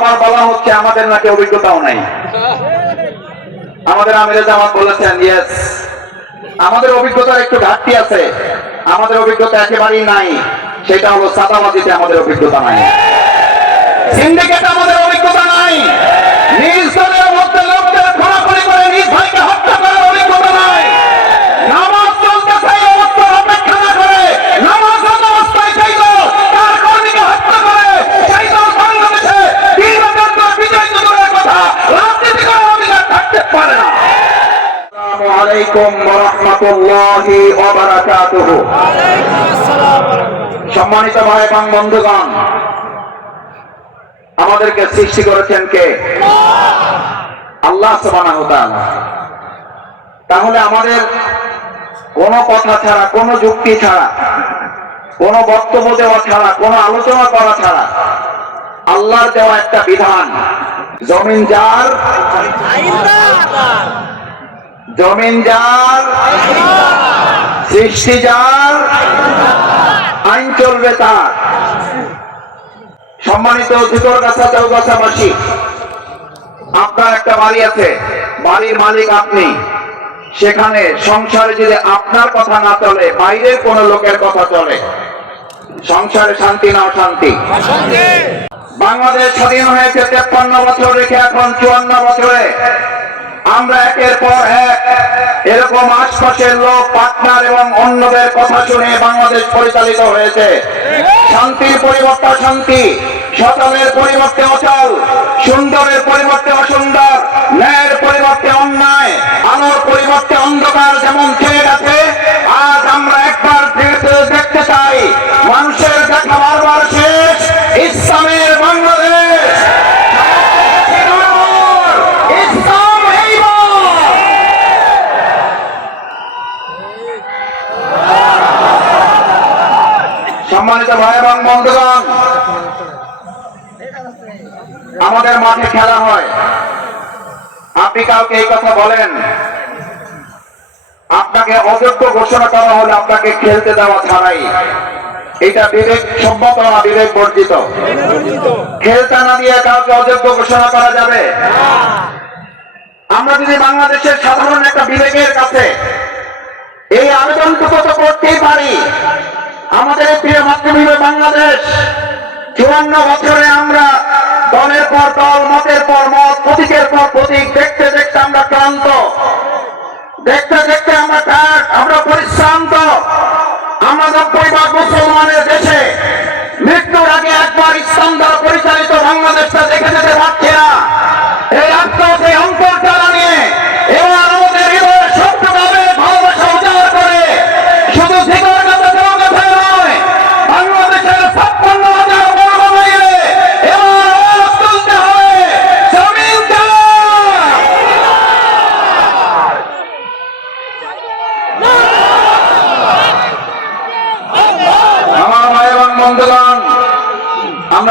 আবার বলা হচ্ছে আমাদের নাকি অভিজ্ঞতাও নাই। আমাদের আমিরে জামাত বলেছেন ইয়েস আমাদের অভিজ্ঞতার একটু ঘাটতি আছে। আমাদের অভিজ্ঞতা একেবারেই নাই। সেটা হলো সাদাবাজিতে আমাদের অভিজ্ঞতা নাই। সিন্ডিকেট আমাদের অভিজ্ঞতা নাই। নিজ দলের সম্মানিত ভাই এবং বন্ধুগণ, আমাদেরকে সৃষ্টি করেছেন কে? আল্লাহ তাহলে আমাদের কোনো কথা ছাড়া, কোনো যুক্তি ছাড়া, কোনো বক্তব্য দেওয়া ছাড়া, কোনো আলোচনা করা ছাড়া আল্লাহর দেওয়া একটা বিধান, জমিন যার জমিন যার সৃষ্টি যার আইন চলবে তার। সম্মানিত ভিতরগাছা চৌগাছাবাসী আপনার একটা বাড়ি আছে। বাড়ির মালিক আপনি। সেখানে সংসারে যদি আপনার কথা না চলে, বাইরের কোন লোকের কথা চলে, সংসারে শান্তি না শান্তি। বাংলাদেশ স্বাধীন হয়েছে তেপ্পান্ন বছর রেখে এখন চুয়ান্ন বছরে। আমরা একের পর এক এরকম আশপাশের লোক, পার্টনার এবং অন্যদের কথা শুনে বাংলাদেশ পরিচালিত হয়েছে। শান্তির পরিবর্তে শান্তি সকালের পরিবর্তে অচল, সুন্দরের পরিবর্তে অসুন্দর, ন্যায়ের পরিবর্তে অন্যায়, আলোর পরিবর্তে অন্ধকার যেমন সম্মানিত ভাই এবং বন্ধুগণ, আমাদের মাঠে খেলা হয়। আপনি কাউকে এই কথা বলেন, আপনাকে অযোগ্য ঘোষণা করা হলে আপনাকে খেলতে দেওয়া ছাড়াই। এটা বিবেক সম্মত না, বিবেক বর্জিত। খেলতে না দিয়ে কাউকে অযোগ্য ঘোষণা করা যাবে? আমরা যদি বাংলাদেশের সাধারণ একটা বিবেকের কাছে এই আবেদনটুকু তো করতেই পারি আমাদের প্রিয় মাতৃভূমি বাংলাদেশ, চুয়ান্ন বছরে আমরা দলের পর দল, মতের পর মত, প্রতীকের পর প্রতীক, দেখতে দেখতে আমরা ক্লান্ত। দেখতে দেখতে আমরা টায়ার্ড আমরা পরিশ্রান্ত। আমরা নব্বই ভাগ মুসলমানের দেশে মৃত্যুর আগে একবার ইসলাম দ্বারা পরিচালিত বাংলাদেশটা দেখে যেতে পারছি না।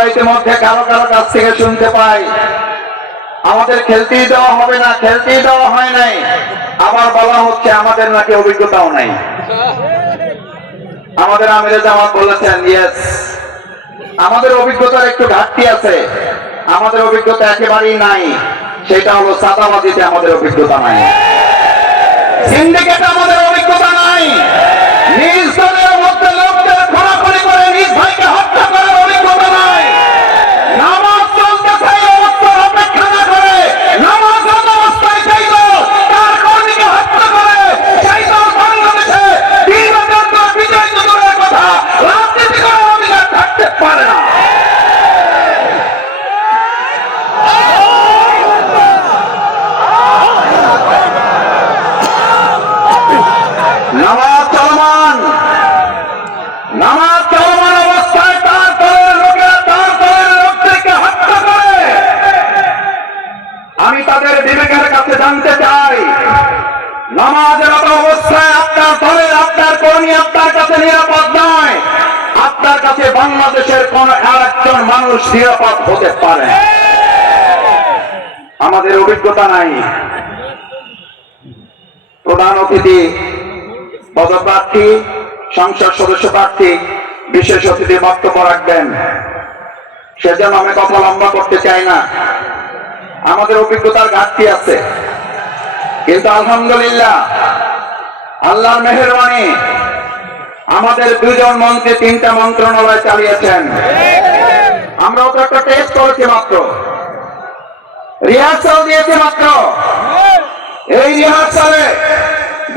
ইতিমধ্যে কারও কারও কাছ থেকে শুনতে পাই। আমাদের খেলতেই দেওয়া হবে না, খেলতেই দেওয়া হয় নাই। আবার বলা হচ্ছে আমাদের নাকি অভিজ্ঞতাও নাই। আমাদের আমিরে জামাত বলেছেন ইয়েস আমাদের অভিজ্ঞতার একটু ঘাটতি আছে। আমাদের অভিজ্ঞতা একেবারেই নাই। সেটা হলো সাদাবাজিতে আমাদের অভিজ্ঞতা নাই। সিন্ডিকেট আমাদের অভিজ্ঞতা নাই। নিজ দলের মধ্যে লোকদের খোলাখুলি করে নিজ ভাইকে হত্যা করার অভিজ্ঞতা নাই নামাজ চলতেছে এই অবস্থার অপেক্ষা না করে নামাজ অবস্থায় সেই দল তার কর্মীকে হত্যা করে সেই দল বাংলাদেশে দীর্ঘকান্ত বিজয় দূরের কথা রাজনীতি করার অধিকার থাকতে পারে না নামাজ চলমান নামাজ চলমান অবস্থায় তার দলের লোকেরা তার দলের লোকদেরকে হত্যা করে আমি তাদের বিবেকের কাছে জানতে চাই নামাজের মতো অবস্থায় আপনার দলের আপনার কর্মী আপনার কাছে নিরাপদ নয় আপনার কাছে বাংলাদেশের কোন একজন মানুষ নিরাপদ হতে পারে। আমাদের অভিজ্ঞতা নাই। প্রধান অতিথি, পদপ্রার্থী, সংসদ সদস্য প্রার্থী, বিশেষ অতিথি বক্তব্য রাখবেন। সেজন্য আমি কথা লম্বা করতে চাই না। আমাদের অভিজ্ঞতার ঘাটতি আছে। কিন্তু আলহামদুলিল্লাহ, আল্লাহর মেহরবানি আমাদের দুজন মন্ত্রী তিনটা মন্ত্রণালয় চালিয়েছেন। আমরাও তো একটা টেস্ট করেছি মাত্র। রিহার্সাল দিয়েছি মাত্র। এই রিহার্সালে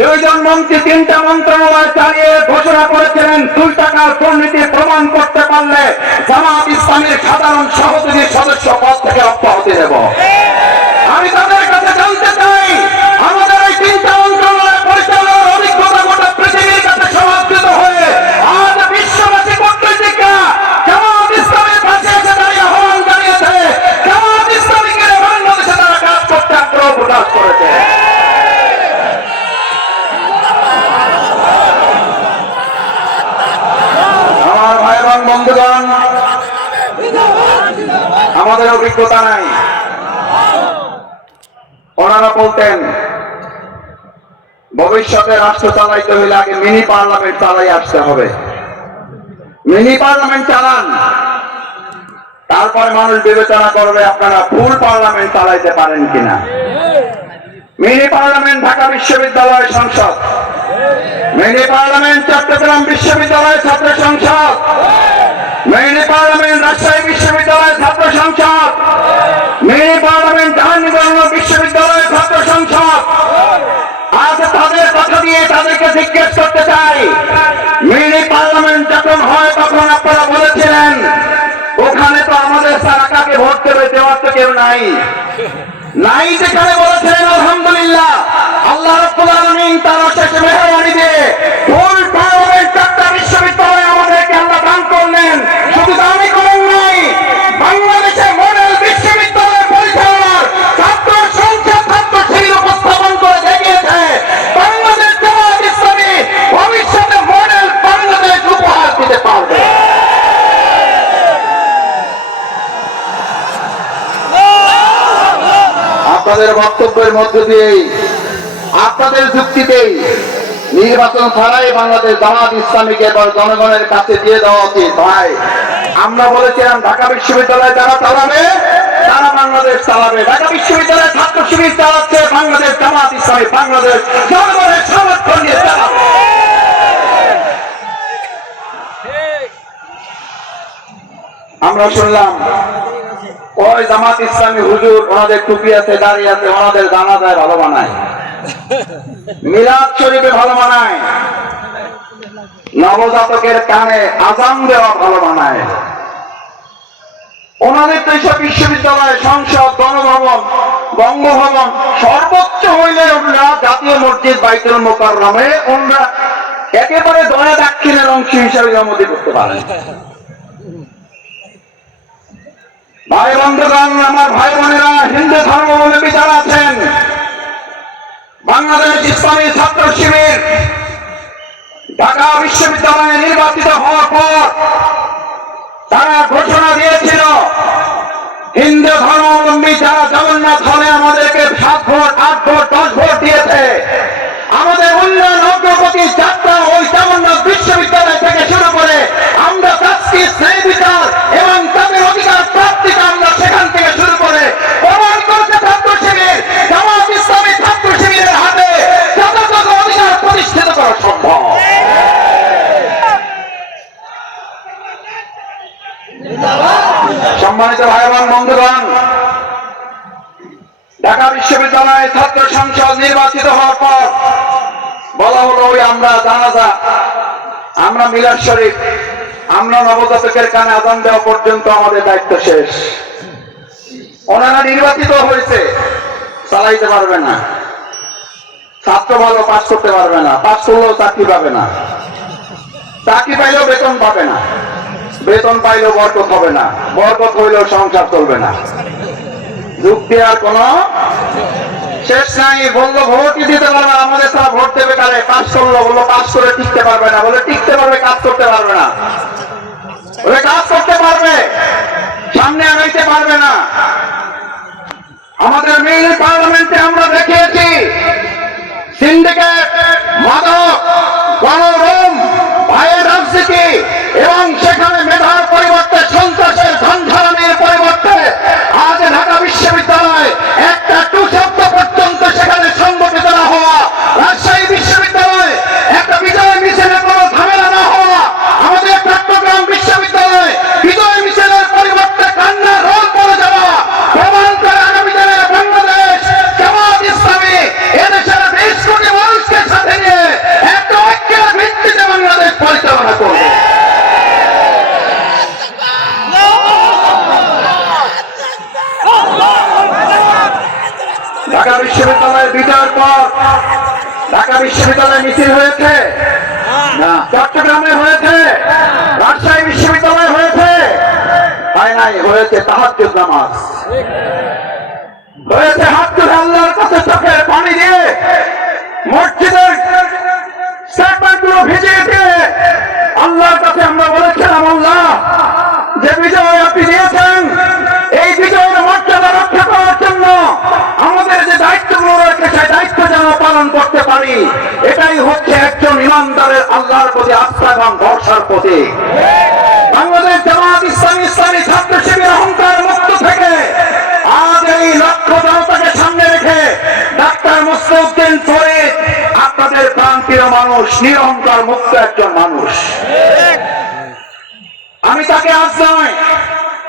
দুইজন মন্ত্রী তিনটা মন্ত্রণালয় চালিয়ে ঘোষণা করেছিলেন দুই টাকার দুর্নীতি প্রমাণ করতে পারলে জামাত ইসলামের সাধারণ সহযোগী সদস্য পদ থেকে অব্যাহতি দেব। আমি তাদের কাছে জানতে চাই, আমাদের এই তিনটা মন্ত্রণালয় অভিজ্ঞতা নাই। ওনারা বলতেন, ভবিষ্যতে রাষ্ট্র চালাইতে হইলে আগে মিনি পার্লামেন্ট চালাই আসতে হবে। মিনি পার্লামেন্ট চালান। তারপরে মানুষ বিবেচনা করবে, আপনারা ফুল পার্লামেন্ট চালাইতে পারেন কিনা? মিনি পার্লামেন্ট ঢাকা বিশ্ববিদ্যালয় সংসদ। মিনি পার্লামেন্ট চট্টগ্রাম বিশ্ববিদ্যালয় ছাত্র সংসদ। মিনি পার্লামেন্ট রাজশাহী বিশ্ববিদ্যালয় ছাত্র সংসদ। মিনি পার্লামেন্ট জাহাঙ্গীরগঞ্জ বিশ্ববিদ্যালয় ছাত্র সংসদ। আজ তাদের কথা দিয়ে তাদেরকে জিজ্ঞেস করতে চাই। মিনি পার্লামেন্ট যখন হয় তখন আপনারা বলেছিলেন, ওখানে তো আমাদের সারা কাকে ভোট দেবে দেওয়ার তো কেউ নাই। নাই যেখানে বলেছিলেন, আলহামদুলিল্লাহ। আল্লাহ রাব্বুল আলামিন তার আপনাদের বক্তব্যের মধ্য দিয়েই, আপনাদের যুক্তিতেই নির্বাচন ছাড়াই বাংলাদেশ জামাত ইসলামীকে জনগণের কাছে দিয়ে দেওয়া উচিত। ভাই, আমরা বলেছিলাম, ঢাকা বিশ্ববিদ্যালয় যারা চালাবে, তারা বাংলাদেশ চালাবে। ঢাকা বিশ্ববিদ্যালয়ের ছাত্র শিবির চালাচ্ছে বাংলাদেশ জামাত ইসলামী, বাংলাদেশ জনগণের সমর্থন নিয়ে আমরা শুনলাম ওই জামাত ইসলামী হুজুর, ওনাদের টুপি আছে দাঁড়িয়ে আছে, ওনাদের জানাজায় ভালো বানায় মিলাদ শরীফে ভালো বানায় নবজাতকের কানে আজান দেওয়া ভালো বানায় ওনাদের তো এইসব বিশ্ববিদ্যালয় সংসদ, গণভবন, বঙ্গভবন সর্বোচ্চ হইলে ওনারা জাতীয় মসজিদ বাইতুল মোকাররমে ওনারা একেবারে দয়া দাক্ষিণের অংশ হিসাবে জমতি করতে পারেন ভাই বন্ধুগণ, আমার ভাই বোনেরা, হিন্দু ধর্মাবলম্বী যারা আছেন, বাংলাদেশ ইসলামী ছাত্র শিবির ঢাকা বিশ্ববিদ্যালয়ে নির্বাচিত হওয়ার পর তারা ঘোষণা দিয়েছিল, হিন্দু ধর্মাবলম্বী যারা জগন্নাথ হলে আমাদেরকে সাত ভোট, আট ভোট, দশ ভোট দিয়েছে। আমাদের উন্নয়ন অগ্রগতি যাত্রা ওই জগন্নাথ বিশ্ববিদ্যালয় থেকে শুরু করে আমরা চাচ্ছি শ্রেণি বিচার এবং তাদের অধিকার প্রাপ্তিকে আমরা সেখান থেকে শুরু করে প্রমাণ করতে ছাত্র শিবির জামাত ইসলামী ছাত্র শিবিরের হাতে যথাযথ অধিকার প্রতিষ্ঠিত করা সম্ভব সম্মানিত বন্ধুগণ, ঢাকা বিশ্ববিদ্যালয়ে ছাত্র সংসদ নির্বাচিত হওয়ার পর বলা হলো ওই আমরা জানাজা, আমরা মিলাদ শরীফ, আমরা নবজাতকের কানে আদান দেওয়া পর্যন্ত আমাদের দায়িত্ব শেষ। ওনারা নির্বাচিত হয়েছে, চালাইতে পারবে না। ছাত্র ভালো পাশ করতে পারবে না পাশ করলেও চাকরি পাবে না। চাকরি পাইলেও বেতন পাবে না। বেতন পাইলেও বরকত হবে না। বরকত হইলেও সংসার চলবে না। যুক্তি আর কোন শেষ নাই। বলল ভোটই দিতে পারবে আমাদের তারা ভোট দেবে পাস করল। বলল পাস করে টিকতে পারবে না। বলে, টিকতে পারবে, কাজ করতে পারবে না। বলে, কাজ করতে পারবে, সামনে আনাইতে পারবে না। আমাদের মেইন পার্লামেন্টে আমরা দেখিয়েছি সিন্ডিকেট মাদক, গণরুম, ভাইয়ের রাজনীতি এবং সেখানে মেধার পরিবর্তে সন্ত্রাসের ধান ধারণে বিশ্ববিদ্যালয়ের বিজয়ের পর ঢাকা বিশ্ববিদ্যালয়ে মিছিল হয়েছে? চট্টগ্রামে হয়েছে? রাজশাহী বিশ্ববিদ্যালয়ে হয়েছে? নাই হয়েছে নামাজ। হয়েছে হাত তুলে আল্লাহর কাছে চোখের পানি দিয়ে মসজিদেরগুলো ভিজিয়ে দিয়ে আল্লাহর কাছে আমরা বলেছিলাম আল্লাহ পালন করতে পারি। এটাই হচ্ছে একজন ইমানদারের আল্লাহর প্রতি আস্থা এবং ভরসার প্রতীক। বাংলাদেশ জামাত ইসলামী ইসলামী ছাত্র শিবির অহংকার মুক্ত থেকে আজ এই লক্ষ্য জনতাকে সামনে রেখে ডাক্তার মুসলিউদ্দিন ফরিদ আপনাদের প্রান্তীয় মানুষ, নিরহংকার মুক্ত একজন মানুষ। আমি তাকে আজ নয়,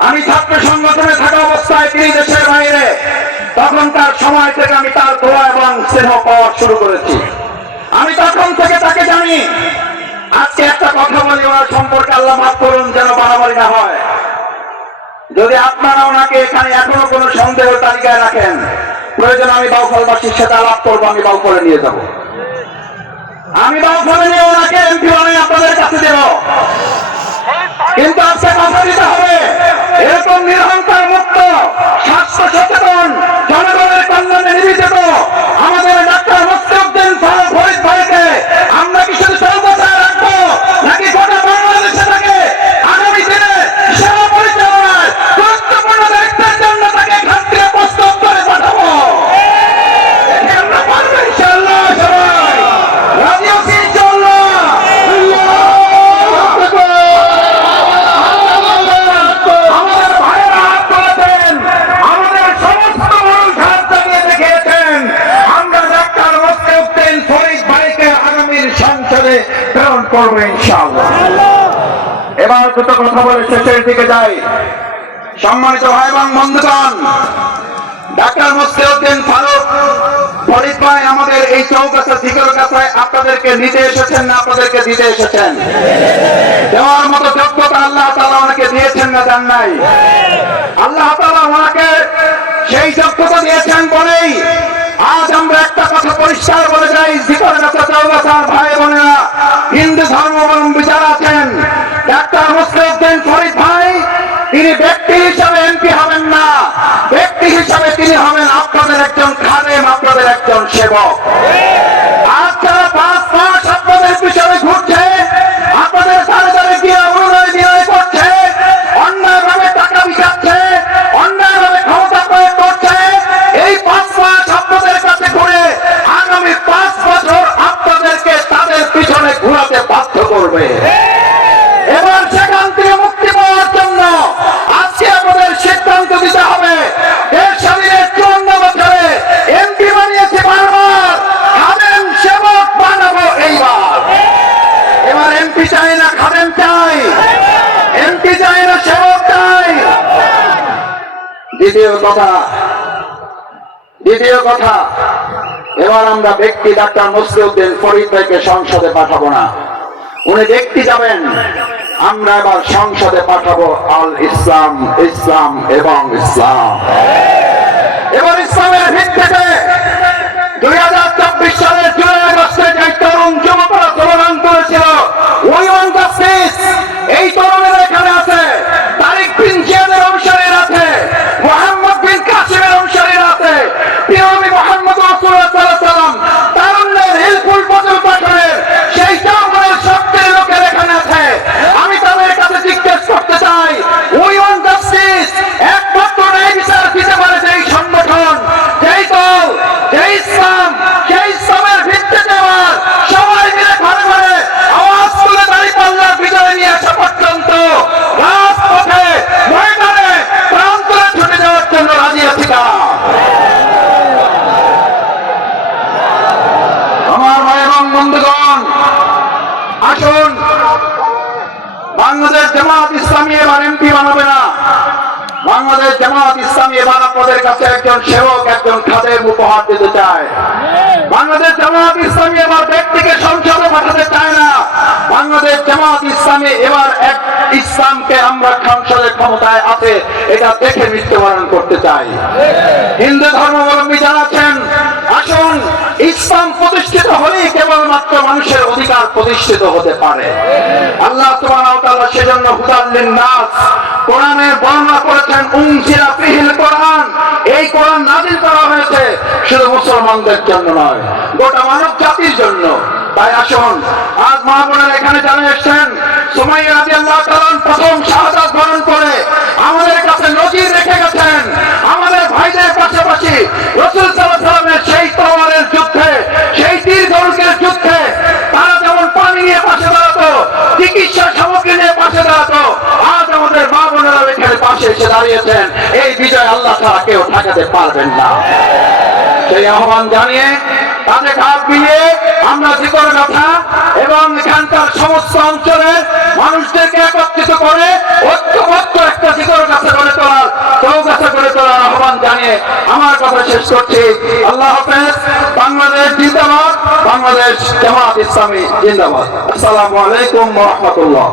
আমি ছাত্র সংগঠনে থাকা অবস্থায় তিনি দেশের বাইরে তখন তার সময় থেকে আমি তার দোয়া এবং স্নেহ পাওয়া শুরু করেছি। আমি তখন থেকে তাকে জানি, আজকে একটা কথা বলি, ওনার সম্পর্কে আল্লাহ মাফ করুন যেন বাড়াবাড়ি না হয়। যদি আপনারা ওনাকে এখানে এখনও কোনো সন্দেহ তালিকায় রাখেন, প্রয়োজন আমি বাউফলবাসীর সাথে আলাপ করব, আমি বাউফলে নিয়ে যাব। আমি বাউফলে নিয়ে ওনাকে এমপি বানিয়ে আপনাদের কাছে দেব। কিন্তু আজকে কথা দিতে হবে, এরকম নিরহংকার মুক্ত এবার দুটো কথা বলে শেষের দিকে যাই। সম্মানিত ভাই এবং বন্ধুগণ, ডাক্তার মুস্তিউদ্দিন ফারুক ফরিদ ভাই আমাদের এই দিকের কাছে আপনাদেরকে নিতে এসেছেন না আপনাদেরকে দিতে এসেছেন? দেওয়ার মতো যোগ্যতা আল্লাহ তালা ওনাকে দিয়েছেন না নাই? আল্লাহ তালা ওনাকে সেই যোগ্যতা দিয়েছেন বলেই আজ আমরা একটা কথা পরিষ্কার বলে যাই। জিকর কাছে চৌগাছার ভাই বোনেরা হিন্দু ধর্মাবলম্বী যারা আছেন ডাক্তার মুসলিউদ্দিন ফরিদ ভাই, তিনি ব্যক্তি হিসাবে এমপি হবেন না। ব্যক্তি হিসাবে তিনি হবেন আপনাদের একজন খাদেম, আপনাদের একজন সেবক। করবে এবার সেখান থেকে মুক্তি পাওয়ার জন্য আজকে আমাদের সিদ্ধান্ত দিতে হবে। সেবক বানাবো এইবার। কথা, দ্বিতীয় কথা, এবার আমরা ব্যক্তি ডাক্তার মুসলিউদ্দিন ফরিদ ভাইকে সংসদে পাঠাবো না। উনি দেখতে যাবেন। আমরা এবার সংসদে পাঠাবো আল ইসলাম ইসলাম এবং ইসলাম। এবার ইসলামের ভিত্তিতে দুই হাজার চব্বিশ সালের জুলাই আগস্টে যে তরুণ যুবকরা স্লোগান করেছিল উই ওয়ান্ট জাস্টিস এই তরুণের এখানে আছে তারিক বিন জিয়াদের অনুসারীর আছে মোহাম্মদ বিন কাসিমের অনুসারীর আছে পিয়মি মোহাম্মদ রাসূলুল্লাহ সাল্লাল্লাহু আলাইহি সাল্লাম তারুণ্যের হিলফুল বদল পাঠনের সেই জামানের শক্তির লোকের এখানে আছে আমি তাদের কাছে জিজ্ঞেস করতে চাই উই ওয়ান্ট জাস্টিস একমাত্র ন্যায় বিচার দিতে পারে সেই সংগঠন যেই দল যেই ইসলাম সেই ইসলামের ভিত্তিতে আবার সবাই মিলে ঘরে ঘরে আওয়াজ তুলে দাঁড়িয়ে পাল্লার বিজয় নিয়ে আসা পর্যন্ত রাজপথে ময়দানে প্রান্তরে ছুটে যাওয়ার জন্য রাজি আছি না আমার ভাই এবং বন্ধুগণ আসুন বাংলাদেশ জামাত ইসলামী এবার এমপি বানাবে না। বাংলাদেশ জামাত ইসলামী এবার কাছে একজন সেবক, একজন খাদের উপহার দিতে চায়। বাংলাদেশ জামাত ইসলামী এবার ব্যক্তিকে সংসদে পাঠাতে চায় না। বাংলাদেশ জামাত ইসলামী এবার এক ইসলামকে আমরা সংসদের ক্ষমতায় আছে, এটা দেখে মৃত্যুবরণ করতে চাই। হিন্দু ধর্মাবলম্বী জানাচ্ছেন আসুন, ইসলাম প্রতিষ্ঠিত হলেই কেবলমাত্র মানুষের অধিকার প্রতিষ্ঠিত হতে পারে। আল্লাহ সেজন্য হুদাল্লিন নাস কোরআনের বর্ণনা করেছেন উনজিলা ফিহিল কোরআন। এই কোরআন নাযিল করা হয়েছে শুধু মুসলমানদের জন্য নয়, গোটা মানব জাতির জন্য। তাই আসুন, আজ মা এখানে জানিয়ে এসছেন, সুমাইয়া রাদিয়াল্লাহু তাআলা প্রথম শাহাদাত বরণ করে আমাদের কাছে নজির রেখে গেছেন। আমাদের ভাইদের পাশাপাশি রসুল আলাইহি সাল্লামের সেই তলোয়ারের যুদ্ধে সেই তীর ধনুকের যুদ্ধে তারা যেমন পানি নিয়ে পাশে দাঁড়াতো চিকিৎসা সামগ্রী নিয়ে পাশে দাঁড়াতো আজ আমাদের মা বোনেরা এখানে পাশে এসে দাঁড়িয়েছেন, এই বিজয় আল্লাহ ছাড়া কেউ ঠেকাতে পারবেন না। সেই আহ্বান জানিয়ে তাতে কাজ মিলিয়ে আমরা জিকর কথা এবং এখানকার সমস্ত অঞ্চলের মানুষদেরকে একত্রিত করে ঐক্যবদ্ধ একটা জিকর কাছে গড়ে তোলার চৌকাছে গড়ে তোলার আহ্বান জানিয়ে আমার কথা শেষ করছি। আল্লাহ হাফেজ, বাংলাদেশ জিন্দাবাদ, বাংলাদেশ জামাত ইসলামী জিন্দাবাদ। আসসালামু আলাইকুম রহমতুল্লাহ।